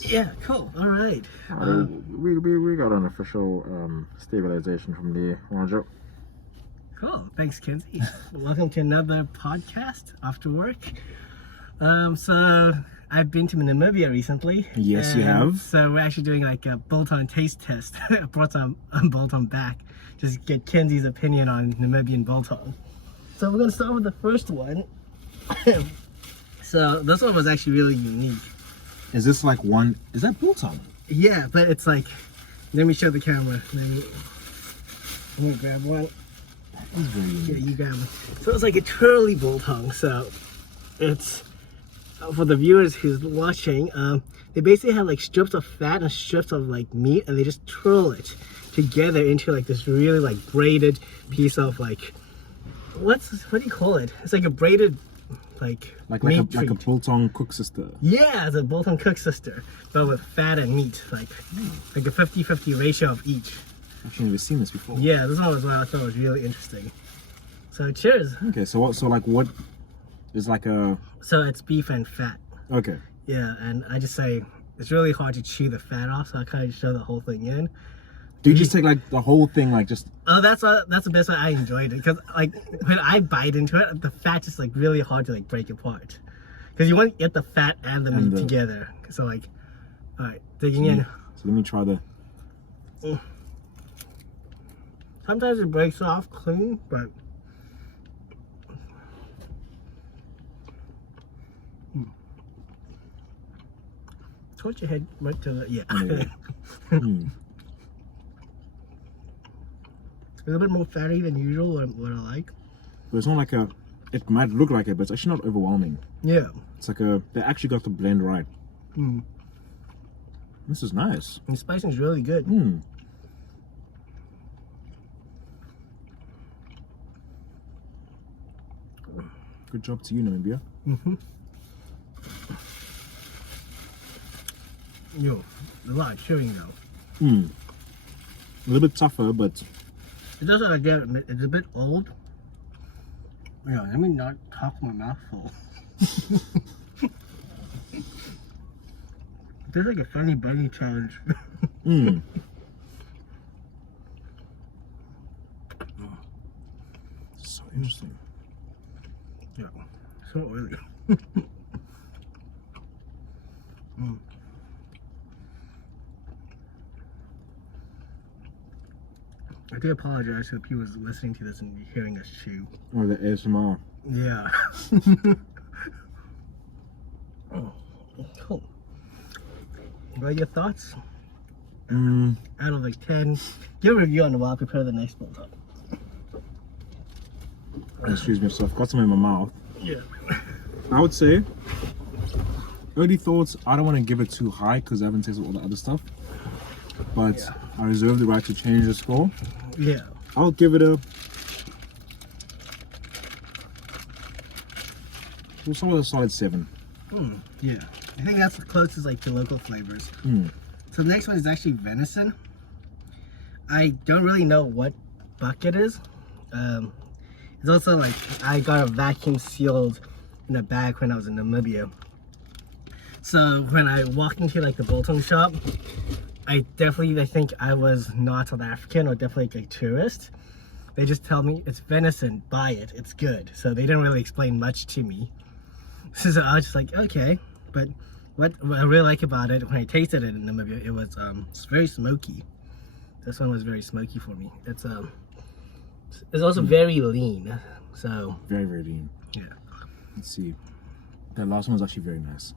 Yeah, cool. All right. We got an official stabilization from the Roger. Cool. Thanks, Kensy. Welcome to another podcast after work. So I've been to Namibia recently. Yes, you have. So we're actually doing like a Biltong taste test. I brought some Biltong back. Just get Kensy's opinion on Namibian Biltong. So we're gonna start with the first one. So this one was actually really unique. Is this like one? Is that Biltong? Yeah, but it's like, let me show the camera. Let me grab one. That is very unique. Yeah, you grab one. So it's like a twirly Biltong. So it's, for the viewers who's watching, they basically have like strips of fat and strips of like meat, and they just twirl it together into like this really like braided piece of like, what do you call it? It's like a braided like a Biltong Koeksister. Yeah, it's a Biltong Koeksister, but with fat and meat, like a 50-50 ratio of each. I've actually never seen this before. Yeah, this one was what I thought was really interesting. So cheers. Okay, so what? So like what is like a? So it's beef and fat. Okay. Yeah, and I just say it's really hard to chew the fat off, so I kind of show the whole thing in. Do you just take like the whole thing, like just? Oh, that's the best way I enjoyed it, because like when I bite into it, the fat is like really hard to like break apart, because you want to get the fat and the meat together. So like, all right, digging in. So let me try the. Sometimes it breaks off clean, but hold your head right to the A little bit more fatty than usual, what I like. But it's not like a. It might look like it, but it's actually not overwhelming. Yeah. It's like a. They actually got the blend right. Mm. This is nice. And the spicing is really good. Mm. Good job to you, Namibia. Yo, a lot of chewing though. A little bit tougher, but it doesn't like get. It's a bit old. Yeah, let me not talk my mouth full. There's like a funny bunny challenge. So interesting. Yeah, so oily. I do apologize to the people listening to this and hearing us chew. Or the ASMR. Yeah. Oh, cool. What are your thoughts? Out of like 10, give a review on the while I prepare the next Biltong. Excuse me, so I've got some in my mouth. Yeah. I would say, early thoughts, I don't want to give it too high because I haven't tasted all the other stuff. But yeah. I reserve the right to change the score. Yeah. I'll give it a... We'll start with a solid 7. Yeah. I think that's the closest like to local flavors. So the next one is actually venison. I don't really know what buck it is. It's also like I got a vacuum sealed in a bag when I was in Namibia. So when I walked into like the Biltong shop, I think I was not South African or definitely like a tourist. They just tell me it's venison, buy it, it's good. So they didn't really explain much to me. So I was just like, okay. But what I really like about it, when I tasted it in Namibia, it was it's very smoky. This one was very smoky for me. It's also very lean. So very, very lean. Yeah. Let's see. That last one was actually very nice.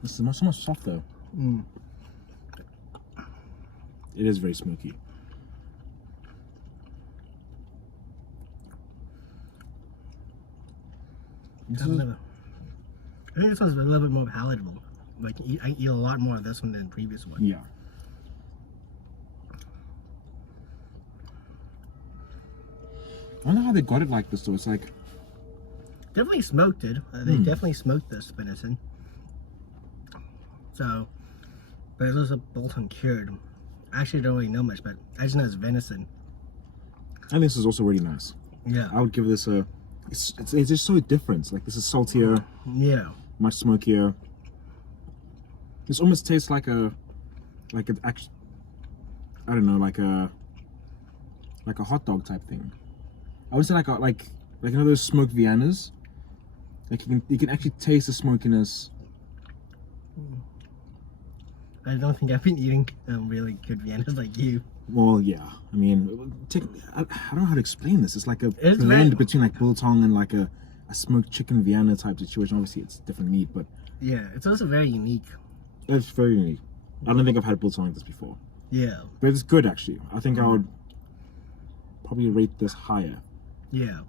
This is so much softer. It is very smoky. I think this one's a little bit more palatable. Like I eat a lot more of this one than the previous one. Yeah. I wonder how they got it like this though. It's like definitely smoked it. They definitely smoked this venison. So, but it's also Biltong cured. I actually don't really know much, but I just know it's venison. And this is also really nice. Yeah. I would give this a. It's just so different. Like this is saltier. Yeah. Much smokier. This almost tastes like an actual, I don't know, like a hot dog type thing. I would say like you know those smoked Viennas. Like you can actually taste the smokiness. I don't think I've been eating really good Viennas like you. Well, yeah. I mean, I don't know how to explain this. It's like a It's blend between like biltong and like a smoked chicken Vienna type situation. Obviously, it's different meat, but yeah, it's also very unique. it's very unique. I don't think I've had biltong like this before, Yeah, but it's good actually. I think I would probably rate this higher. yeah.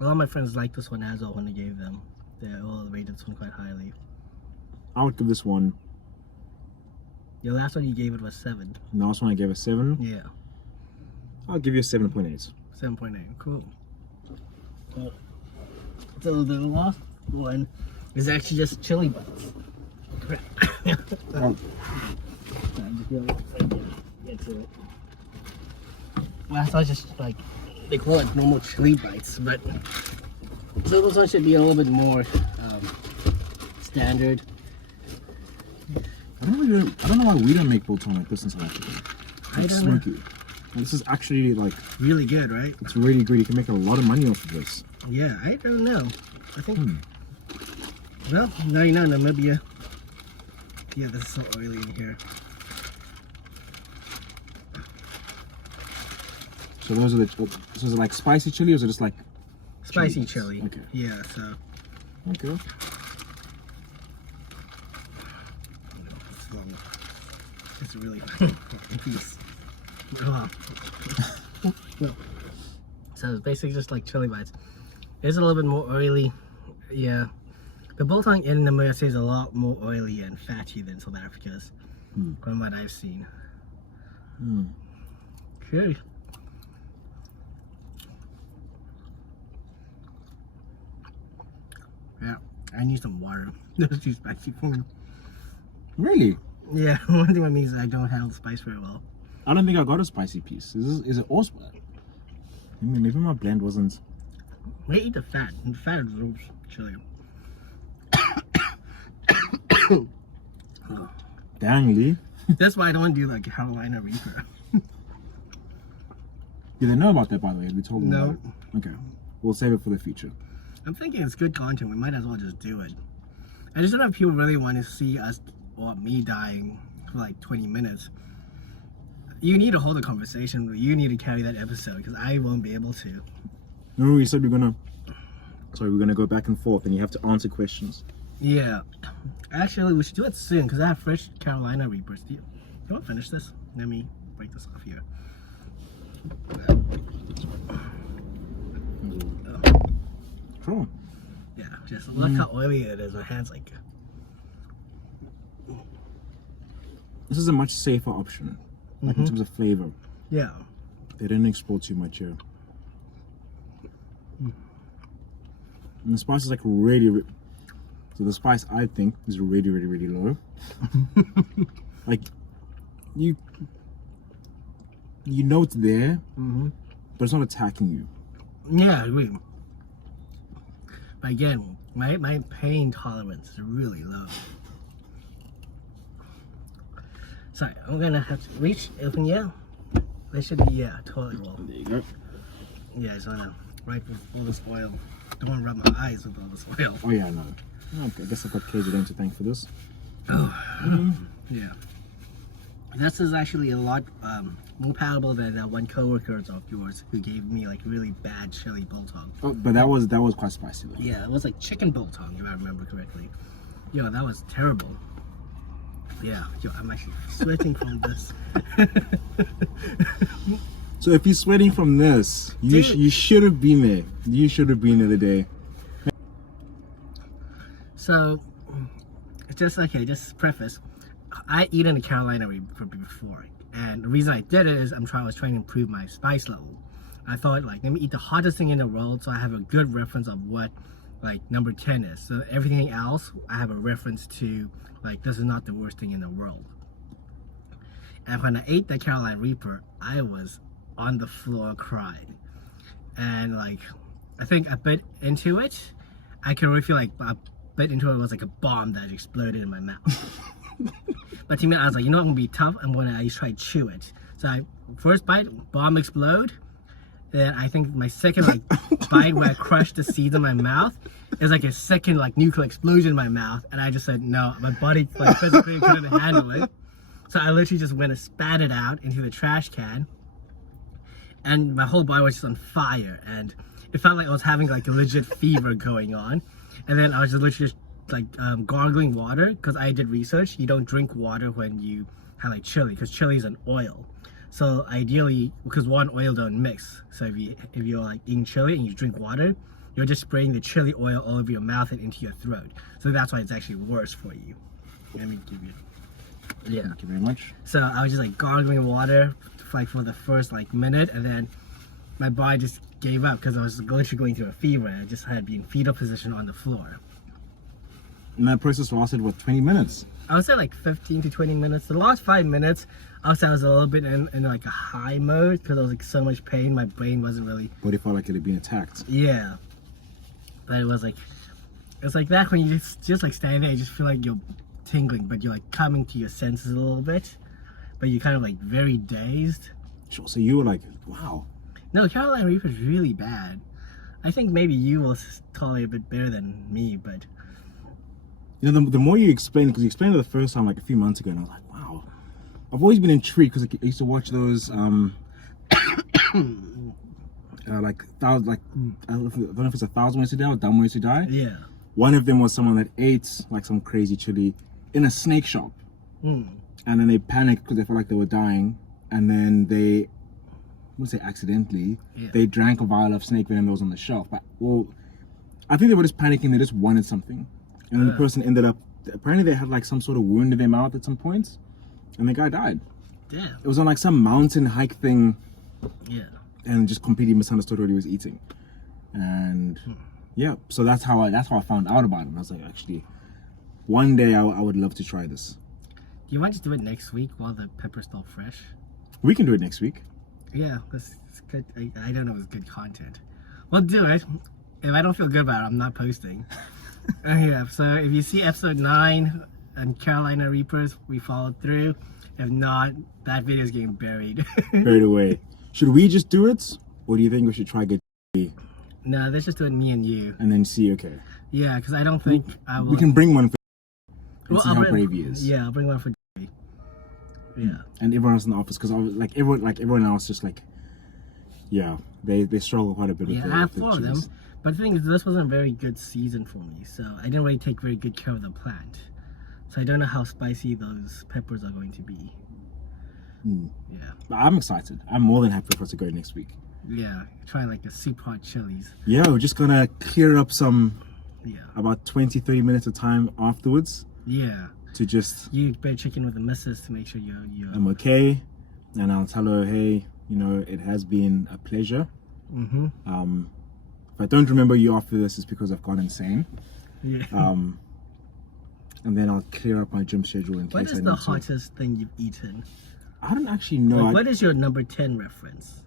A lot of my friends like this one as well when I gave them. They all rated this one quite highly. I would give this one. Your last one you gave it was 7. The last one I gave a 7. Yeah, I'll give you a 7.8. 7.8. Cool. So the last one is actually just chili bites. Oh. Last one just like they call it normal chili bites, but so this one should be a little bit more standard. I don't know why we don't make biltong like this in South Africa. I It's don't know. smoky. And this is actually like, Really good, right? it's really good. You can make a lot of money off of this. Yeah, I don't know. I think. Well, now you know Namibia. Yeah, this is so oily in here. So those are so is it like spicy chili or is it just like Spicy Chili chili. bites. Okay. Yeah, so okay? it's long. It's really piece. So it's basically just like chili bites. It's a little bit more oily. Yeah. The biltong in Namibia is a lot more oily and fatty than South Africa's, from what I've seen. Okay. Yeah, I need some water. This is too spicy for me. Really? Yeah, one thing that means is I don't handle spice very well. I don't think I got a spicy piece. Is it all spicy? Maybe my blend wasn't. I eat the fat. The fat absorbs chili. Dang, Lee. That's why I don't do like Carolina Reaper. Do they know about that, by the way? Have we told them No. about it? Okay. We'll save it for the future. I'm thinking it's good content. We might as well just do it. I just don't know if people really want to see us or me dying for like 20 minutes. You need to hold a conversation. You need to carry that episode because I won't be able to. No, we said we're gonna go back and forth, and you have to answer questions. Yeah. Actually, we should do it soon because I have fresh Carolina Reapers. Do you want to finish this? Let me break this off here. Sure. Yeah, just look how oily it is. My hand's like. This is a much safer option, like in terms of flavor. Yeah. They didn't explore too much here. And the spice is like really. So the spice, I think, is really, really, really low. Like, you know it's there, but it's not attacking you. Yeah, I agree. But again, my pain tolerance is really low. Sorry, I'm gonna have to reach open. Yeah, they should be toilet roll. There you go. Yeah, I just wanna wipe with all this oil. Don't wanna rub my eyes with all this oil. Oh yeah, no. Okay, I guess I've got KZN to thank for this. Yeah. This is actually a lot more palatable than one coworker of yours who gave me like really bad chili biltong. Oh, but that was quite spicy though. Yeah, it was like chicken biltong if I remember correctly. Yo, that was terrible. Yeah, yo, I'm actually sweating from this. So if you're sweating from this, you should have been there. You should have been there the day. So, just preface. I eaten a Carolina Reaper before, and the reason I did it is I was trying to improve my spice level. I thought like let me eat the hottest thing in the world, so I have a good reference of what like number 10 is. So everything else, I have a reference to like this is not the worst thing in the world. And when I ate the Carolina Reaper, I was on the floor crying, and like I think a bit into it, I can really feel like a bit into it was like a bomb that exploded in my mouth. But to me, I was like, you know what, I'm gonna be tough. I'm gonna at least try to chew it. So I first bite, bomb explode. Then I think my second like bite where I crushed the seeds in my mouth is like a second like nuclear explosion in my mouth, and I just said no, my body like physically couldn't handle it. So I literally just went and spat it out into the trash can, and my whole body was just on fire, and it felt like I was having like a legit fever going on. And then I was just literally just like gargling water, because I did research. You don't drink water when you have like chili, because chili is an oil. So ideally, because one oil don't mix. So if you're like eating chili and you drink water, you're just spraying the chili oil all over your mouth and into your throat. So that's why it's actually worse for you. Let me give you. Yeah. Thank you very much. So I was just like gargling water like for the first like minute, and then my body just gave up because I was literally going through a fever. I just had been fetal position on the floor. And that process lasted what, 20 minutes? I would say like 15 to 20 minutes. The last 5 minutes, I was a little bit in like a high mode because I was like so much pain. My brain wasn't really. Body felt like it had been attacked. Yeah, but it was like, it's like that when you just like stand there, you just feel like you're tingling, but you're like coming to your senses a little bit, but you're kind of like very dazed. Sure. So you were like, wow. No, Carolina Reaper is really bad. I think maybe you will tolerate a bit better than me, but. You know, the more you explain, because you explained it the first time like a few months ago, and I was like, wow. I've always been intrigued because I used to watch those, like I don't know if it's 1,000 Ways to Die or Dumb Ways to Die. Yeah. One of them was someone that ate like some crazy chili in a snake shop, and then they panicked because they felt like they were dying, and then they, I wouldn't say accidentally, they drank a vial of snake venom that was on the shelf. But well, I think they were just panicking. They just wanted something. And then the person ended up, apparently they had like some sort of wound in their mouth at some point, and the guy died. Damn. It was on like some mountain hike thing. Yeah. And just completely misunderstood what he was eating. And yeah, so that's how I found out about it. And I was like, actually, one day I would love to try this. You might just do it next week while the pepper's still fresh. We can do it next week. Yeah, it's good. I don't know if it's good content. We'll do it. If I don't feel good about it, I'm not posting. Yeah, so if you see episode 9 and Carolina Reapers, we followed through. If not, that video is getting buried. Buried away. Should we just do it? Or do you think we should try get No, let's just do it me and you. and then see, okay. Yeah, because I don't think I will. We can bring one for and see I'll how bring, brave he is. Yeah, I'll bring one for Yeah. And everyone else in the office, because everyone else just like, yeah, they struggle quite a bit with Yeah, the, I have with the 4 of them. cheese. But the thing is, this wasn't a very good season for me, so I didn't really take very good care of the plant. So I don't know how spicy those peppers are going to be. Yeah. But I'm excited. I'm more than happy for us to go next week. Yeah, try like the super hot chilies. Yeah, we're just gonna clear up some, Yeah. about 20-30 minutes of time afterwards Yeah. to just, You better check in with the missus to make sure you're I'm okay, and I'll tell her, hey, you know, it has been a pleasure. If I don't remember you after this, it's because I've gone insane. Yeah. And then I'll clear up my gym schedule in What case I is need the to. hottest thing you've eaten? I don't actually know. Like, what is your number 10 reference?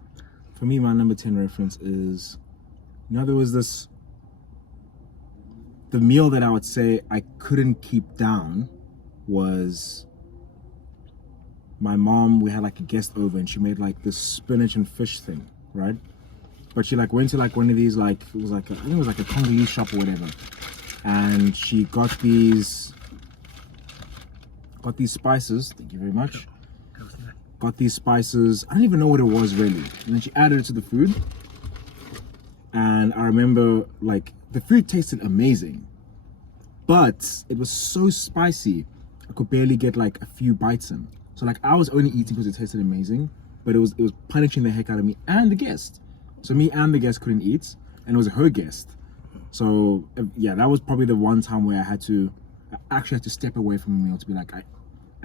For me, my number 10 reference is, you know, there was this, the meal that I would say I couldn't keep down was my mom. We had like a guest over, and she made like this spinach and fish thing, right? But she like went to like one of these, like, it was like I think it was like a Congolese shop or whatever, and she got these spices. Thank you very much. Got these spices. I don't even know what it was really. And then she added it to the food. And I remember like the food tasted amazing, but it was so spicy I could barely get like a few bites in. So like I was only eating because it tasted amazing, but it was punishing the heck out of me and the guest. So me and the guest couldn't eat, and it was her guest. So yeah, that was probably the one time where I actually had to step away from a meal to be like, I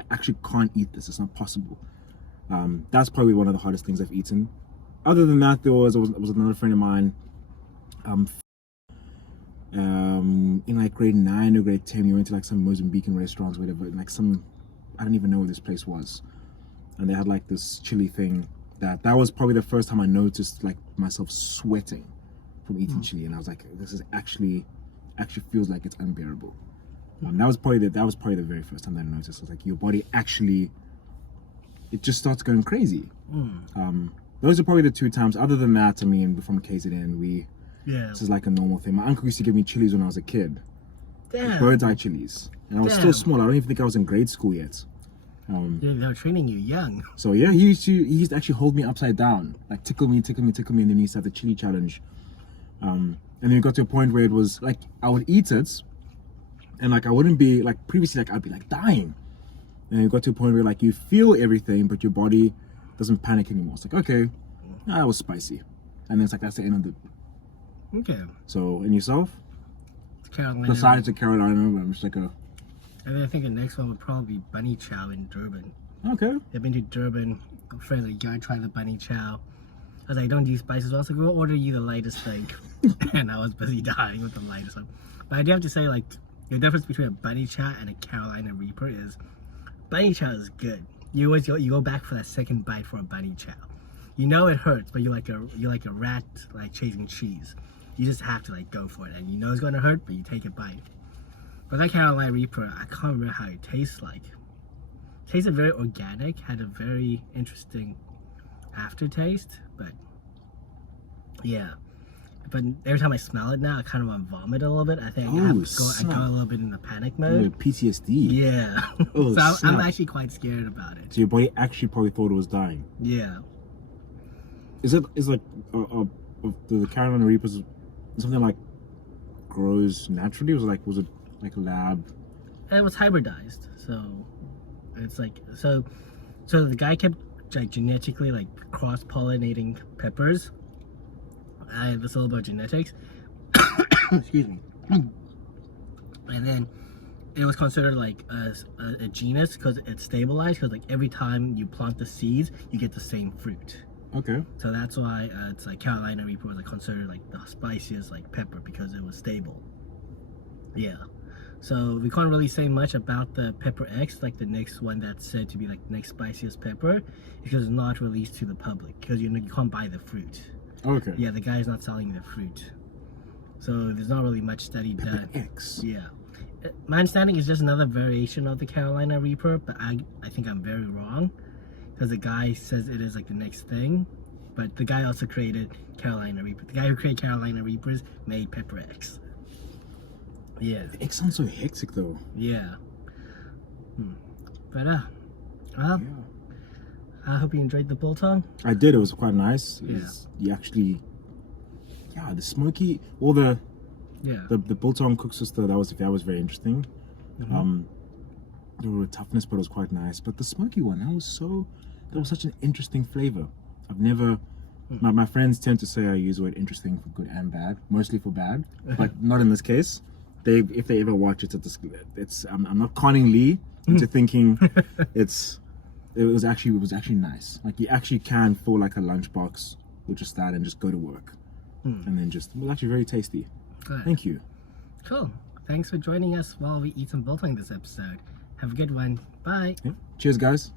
actually can't eat this. It's not possible. That's probably one of the hardest things I've eaten. Other than that, there was another friend of mine. In like grade 9 or grade 10, we went to like some Mozambican restaurants, or whatever. And like I don't even know where this place was. And they had like this chili thing. That was probably the first time I noticed like myself sweating from eating chili, and I was like, this is actually feels like it's unbearable. That was probably the very first time that I noticed. It's like your body actually, it just starts going crazy. Those are probably the 2 times. Other than that, I mean, we're from KZN. This is like a normal thing. My uncle used to give me chilies when I was a kid. Damn. Bird's eye chilies, and I was still small. I don't even think I was in grade school yet. They were training you young. So yeah, he used to actually hold me upside down, like tickle me, and then he used to have the chili challenge. And then it got to a point where it was like I would eat it, and like I wouldn't be like previously, like I'd be like dying. And it got to a point where like you feel everything, but your body doesn't panic anymore. It's like, okay, that was spicy, and then it's like that's the end of the. Okay. So, and yourself? Carolina. Besides the Carolina, I'm just like a. And then I think the next one would probably be bunny chow in Durban. Okay. I've been to Durban. Friends like, go try the bunny chow. I was like, don't use spices. Also, go order you the lightest thing. And I was busy dying with the lightest one. But I do have to say, like, the difference between a bunny chow and a Carolina Reaper is bunny chow is good. You always go back for that second bite for a bunny chow. You know it hurts, but you're like a rat like chasing cheese. You just have to like go for it, and you know it's gonna hurt, but you take a bite. But that Carolina Reaper, I can't remember how it tastes like. It tasted very organic, had a very interesting aftertaste, but yeah. But every time I smell it now, I kind of want to vomit a little bit. I think I go a little bit in the panic mode. PTSD. Yeah. Oh, so I'm actually quite scared about it. So your body actually probably thought it was dying. Yeah. Is like the Carolina Reapers something like grows naturally? Was it like a lab? It was hybridized, so it's like so the guy kept like genetically like cross-pollinating peppers. It's all about genetics. Excuse me. And then it was considered like a genus because it's stabilized, because like every time you plant the seeds, you get the same fruit. Okay. So that's why it's like Carolina Reaper was like considered like the spiciest like pepper, because it was stable. Yeah. So we can't really say much about the Pepper X, like the next one that's said to be like the next spiciest pepper, because it's not released to the public, because you can't buy the fruit. Okay. Yeah, the guy's not selling the fruit. So there's not really much study done. Pepper X. Yeah. My understanding is just another variation of the Carolina Reaper, but I think I'm very wrong, because the guy says it is like the next thing, but the guy also created Carolina Reaper. The guy who created Carolina Reapers made Pepper X. Yeah. The X sounds so hectic though. Yeah. But well, yeah. I hope you enjoyed the biltong. I did. It was quite nice. Yeah. You actually, the smoky, the Biltong Koeksister, that was very interesting. There were toughness, but it was quite nice. But the smoky one, that was such an interesting flavor. I've never. My friends tend to say I use the word interesting for good and bad, mostly for bad, but not in this case. If they ever watch it, I'm not conning Lee into thinking it was actually nice. Like you actually can fill like a lunchbox with just that and just go to work, and then it was actually very tasty. Good. Thank you. Cool. Thanks for joining us while we eat some biltong this episode. Have a good one. Bye. Yeah. Cheers, guys.